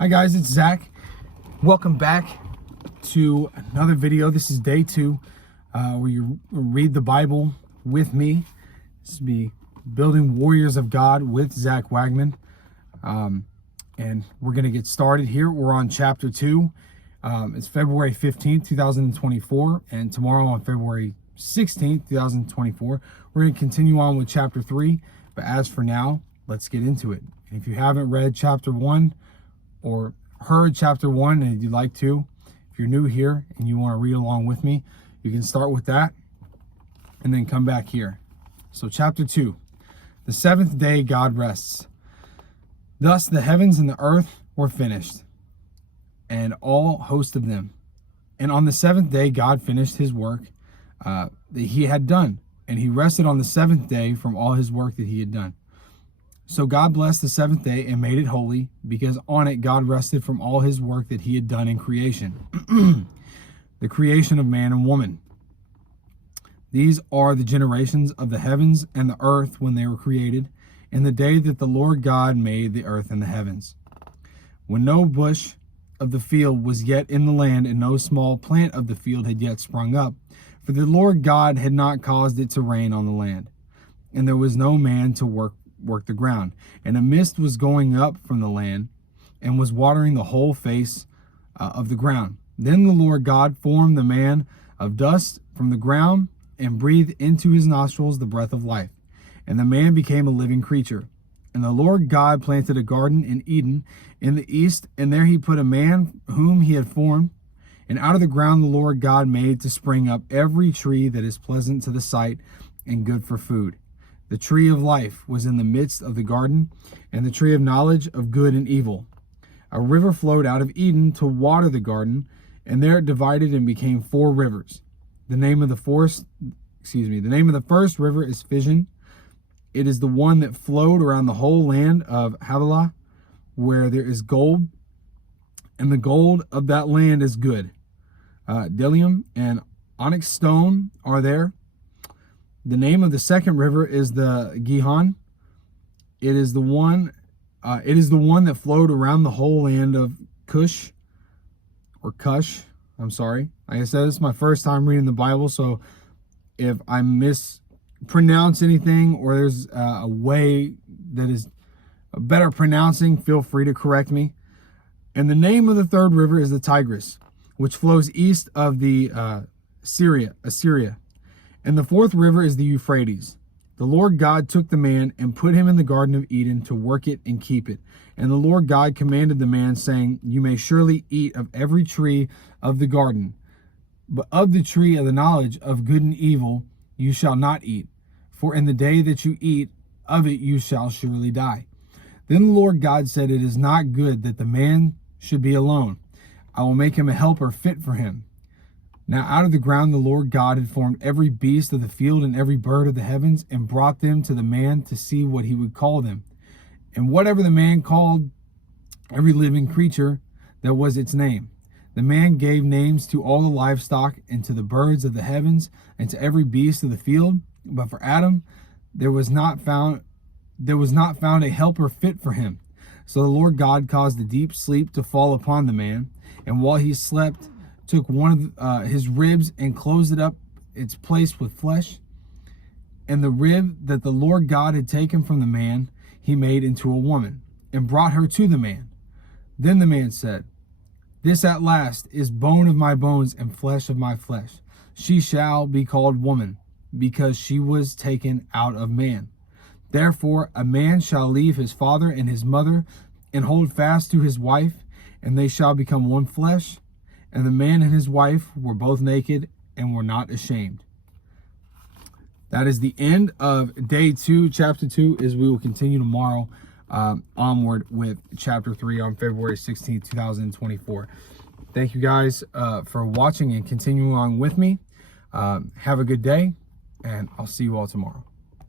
Hi guys, it's Zach. Welcome back to another video. This is day 2 where you read the Bible with me. This will be Building Warriors of God with Zach Wagman. And we're going to get started here. We're on chapter 2. It's February 15th, 2024. And tomorrow on February 16th, 2024, we're going to continue on with chapter 3. But as for now, let's get into it. And if you haven't read chapter 1, or heard chapter 1 and you'd like to, if you're new here and you want to read along with me, you can start with that and then come back here. So chapter 2, the seventh day God rests. Thus the heavens and the earth were finished, and all host of them. And on the seventh day God finished his work that he had done, and he rested on the seventh day from all his work that he had done. So God blessed the seventh day and made it holy, because on it God rested from all his work that he had done in creation, the creation of man and woman. These are the generations of the heavens and the earth when they were created, in the day that the Lord God made the earth and the heavens. When no bush of the field was yet in the land, and no small plant of the field had yet sprung up, for the Lord God had not caused it to rain on the land, and there was no man to work the ground. And a mist was going up from the land, and was watering the whole face of the ground. Then the Lord God formed the man of dust from the ground, and breathed into his nostrils the breath of life. And the man became a living creature. And the Lord God planted a garden in Eden in the east, and there he put a man whom he had formed. And out of the ground the Lord God made to spring up every tree that is pleasant to the sight and good for food. The tree of life was in the midst of the garden, and the tree of knowledge of good and evil. A river flowed out of Eden to water the garden, and there it divided and became 4 rivers. The name of the first river is Fishon. It is the one that flowed around the whole land of Havilah, where there is gold, and the gold of that land is good. Bdellium and onyx stone are there. The name of the second river is the Gihon. It is the one that flowed around the whole land of Cush. I'm sorry. Like I said, this is my first time reading the Bible, so if I mispronounce anything, or there's a way that is a better pronouncing, feel free to correct me. And the name of the third river is the Tigris, which flows east of the Assyria. And the fourth river is the Euphrates. The Lord God took the man and put him in the Garden of Eden to work it and keep it. And the Lord God commanded the man, saying, You may surely eat of every tree of the garden, but of the tree of the knowledge of good and evil you shall not eat, for in the day that you eat of it you shall surely die. Then the Lord God said, It is not good that the man should be alone. I will make him a helper fit for him. Now out of the ground the Lord God had formed every beast of the field and every bird of the heavens, and brought them to the man to see what he would call them. And whatever the man called every living creature, that was its name. The man gave names to all the livestock, and to the birds of the heavens, and to every beast of the field. But for Adam there was not found a helper fit for him. So the Lord God caused a deep sleep to fall upon the man, and while he slept, took one of his ribs and closed it up its place with flesh. And the rib that the Lord God had taken from the man, he made into a woman, and brought her to the man. Then the man said, This at last is bone of my bones and flesh of my flesh. She shall be called woman, because she was taken out of man. Therefore a man shall leave his father and his mother, and hold fast to his wife, and they shall become one flesh. And the man and his wife were both naked and were not ashamed. That is the end of day 2, chapter 2, as we will continue tomorrow onward with chapter 3 on February 16th, 2024. Thank you guys for watching and continuing on with me. Have a good day, and I'll see you all tomorrow.